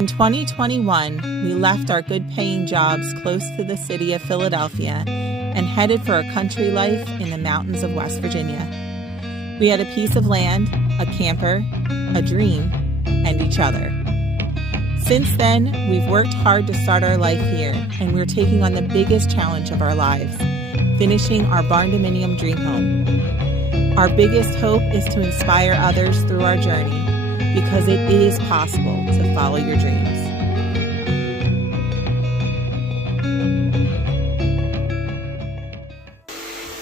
In 2021, we left our good-paying jobs close to the city of Philadelphia and headed for a country life in the mountains of West Virginia. We had a piece of land, a camper, a dream, and each other. Since then, we've worked hard to start our life here, and we're taking on the biggest challenge of our lives, finishing our Barndominium dream home. Our biggest hope is to inspire others through our journey, because it is possible to follow your dreams.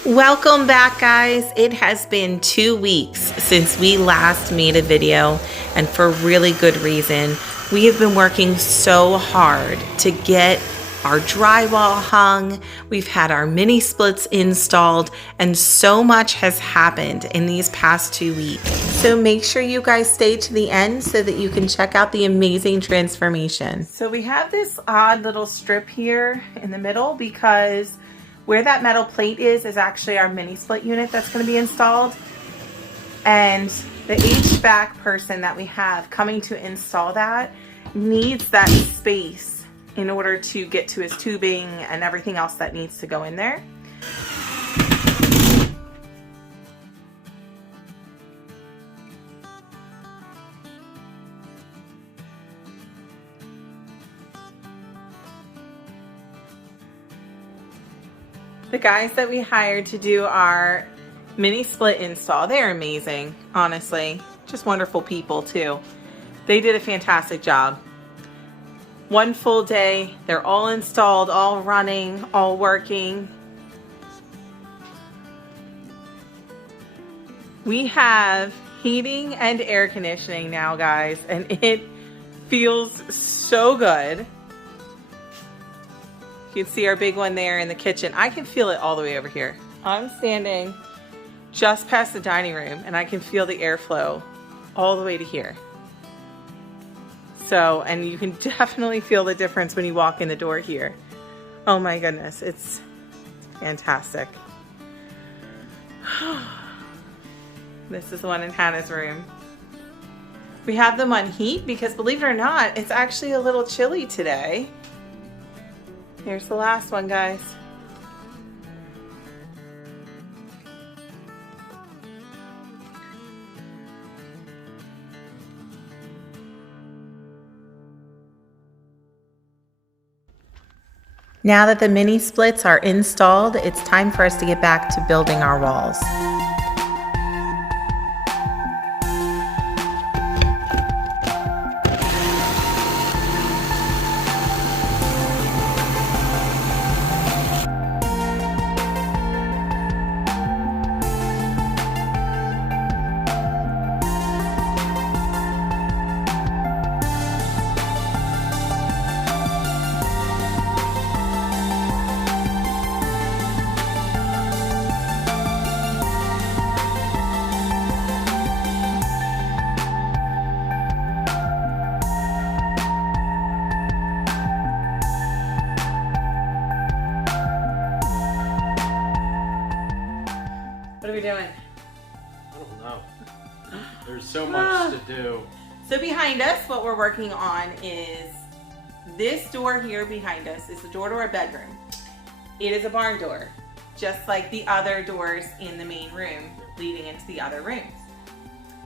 Welcome back, guys. It has been 2 weeks since we last made a video, and for really good reason. We have been working so hard to get our drywall hung. We've had our mini splits installed, and so much has happened in these past 2 weeks. So make sure you guys stay to the end so that you can check out the amazing transformation. So we have this odd little strip here in the middle because where that metal plate is actually our mini split unit that's going to be installed. And the HVAC person that we have coming to install that needs that space in order to get to his tubing and everything else that needs to go in there. The guys that we hired to do our mini split install, they're amazing, honestly. Just wonderful people too. They did a fantastic job. One full day, they're all installed, all running, all working. We have heating and air conditioning now, guys, and it feels so good. You can see our big one there in the kitchen. I can feel it all the way over here. I'm standing just past the dining room, and I can feel the airflow all the way to here. So, and you can definitely feel the difference when you walk in the door here. Oh my goodness, it's fantastic. This is the one in Hannah's room. We have them on heat because, believe it or not, it's actually a little chilly today. Here's the last one, guys. Now that the mini splits are installed, it's time for us to get back to building our walls. What are we doing? I don't know. There's so much to do. So behind us, what we're working on is this door here behind us is the door to our bedroom. It is a barn door, just like the other doors in the main room leading into the other rooms.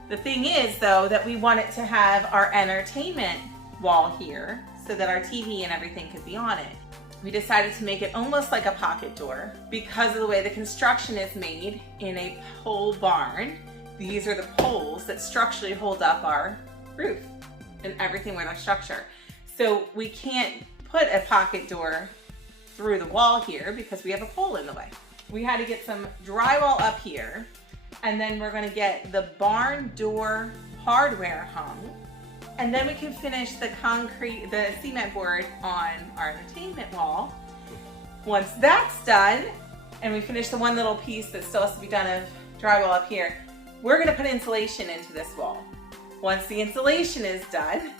The thing is, though, that we want it to have our entertainment wall here so that our TV and everything could be on it. We decided to make it almost like a pocket door because of the way the construction is made in a pole barn. These are the poles that structurally hold up our roof and everything with our structure. So we can't put a pocket door through the wall here because we have a pole in the way. We had to get some drywall up here, and then we're gonna get the barn door hardware hung. And then we can finish the cement board on our entertainment wall. Once that's done, and we finish the one little piece that still has to be done of drywall up here, we're gonna put insulation into this wall. Once the insulation is done,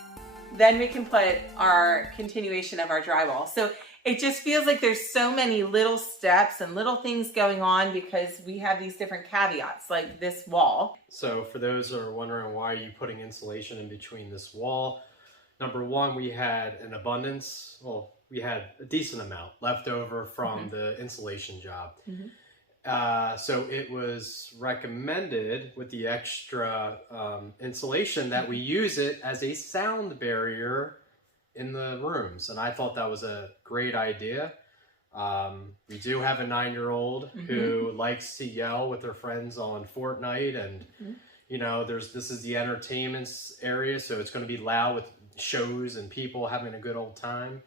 then we can put our continuation of our drywall. So it just feels like there's so many little steps and little things going on because we have these different caveats, like this wall. So for those who are wondering why are you putting insulation in between this wall, Number one, we had an abundance. Well, we had a decent amount left over from the insulation job. So it was recommended with the extra insulation that we use it as a sound barrier in the rooms. And I thought that was a great idea. We do have a 9-year-old who likes to yell with her friends on Fortnite, and you know, this is the entertainment area, so it's going to be loud with shows and people having a good old time.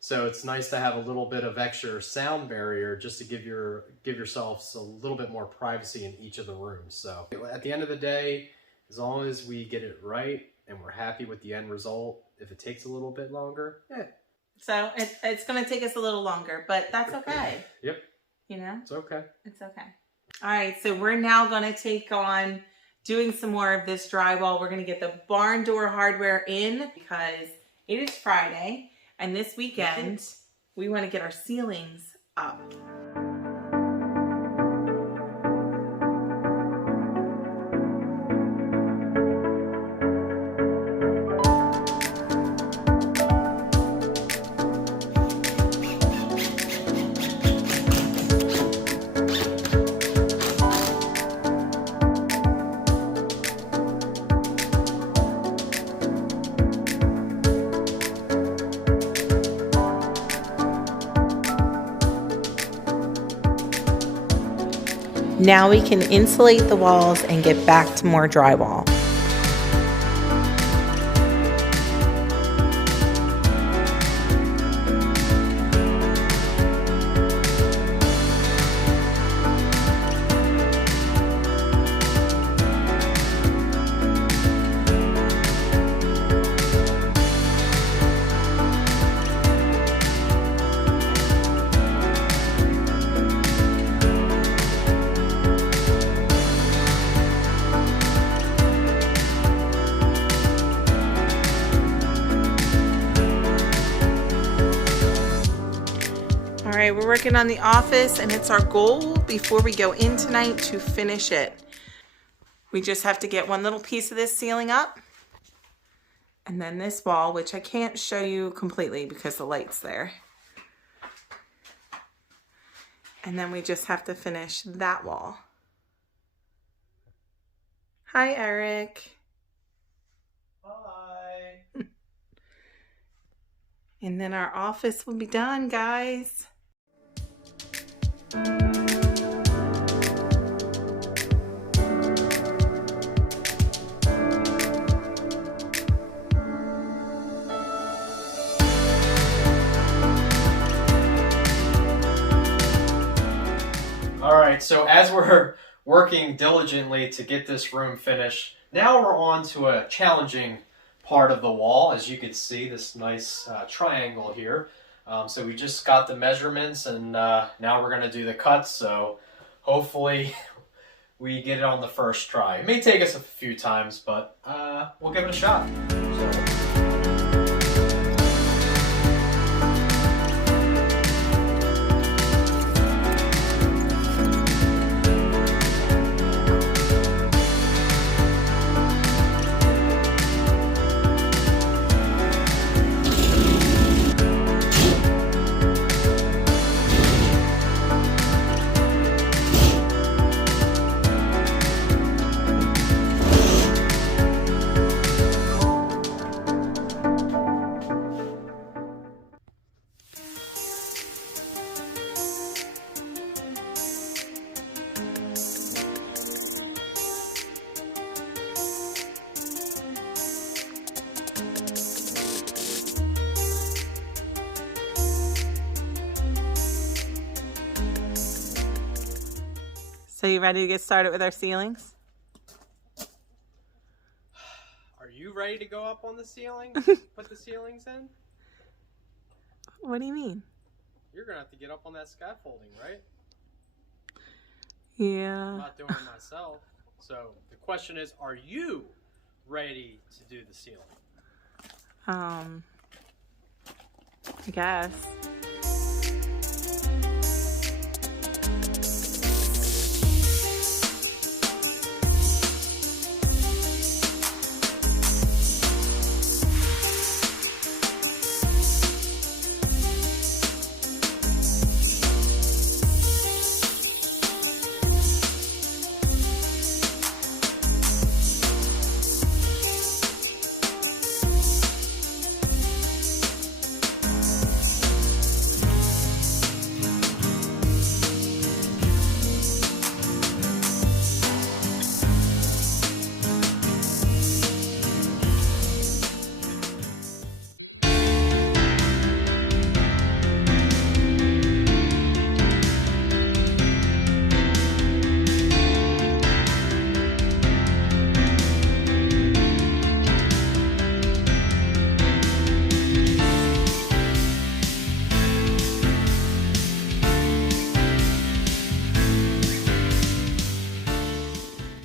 So it's nice to have a little bit of extra sound barrier just to give yourselves a little bit more privacy in each of the rooms. So at the end of the day, as long as we get it right and we're happy with the end result, if it takes a little bit longer, So it's going to take us a little longer, but that's okay. Yep. You know? It's okay. It's okay. All right, so we're now going to take on doing some more of this drywall. We're going to get the barn door hardware in because it is Friday, and this weekend we want to get our ceilings up. Now we can insulate the walls and get back to more drywall. All right, we're working on the office, and it's our goal before we go in tonight to finish it. We just have to get one little piece of this ceiling up, and then this wall, which I can't show you completely because the light's there. And then we just have to finish that wall. Hi, Eric. Hi. And then our office will be done, guys. All right, so as we're working diligently to get this room finished, now we're on to a challenging part of the wall. As you can see, this nice triangle here. So we just got the measurements, and now we're going to do the cuts. So hopefully we get it on the first try. It may take us a few times, but we'll give it a shot. So you ready to get started with our ceilings? Are you ready to go up on the ceiling? Put the ceilings in? What do you mean? You're going to have to get up on that scaffolding, right? Yeah. I'm not doing it myself. So the question is, are you ready to do the ceiling? I guess.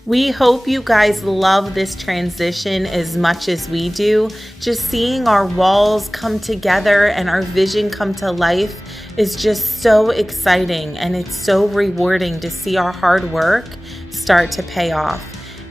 We hope you guys love this transition as much as we do. Just seeing our walls come together and our vision come to life is just so exciting, and it's so rewarding to see our hard work start to pay off.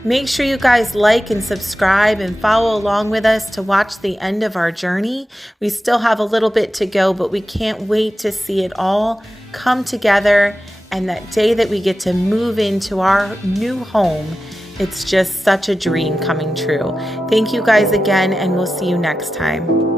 Make sure you guys like and subscribe and follow along with us to watch the end of our journey. We still have a little bit to go, but we can't wait to see it all come together. And that day that we get to move into our new home, it's just such a dream coming true. Thank you guys again, and we'll see you next time.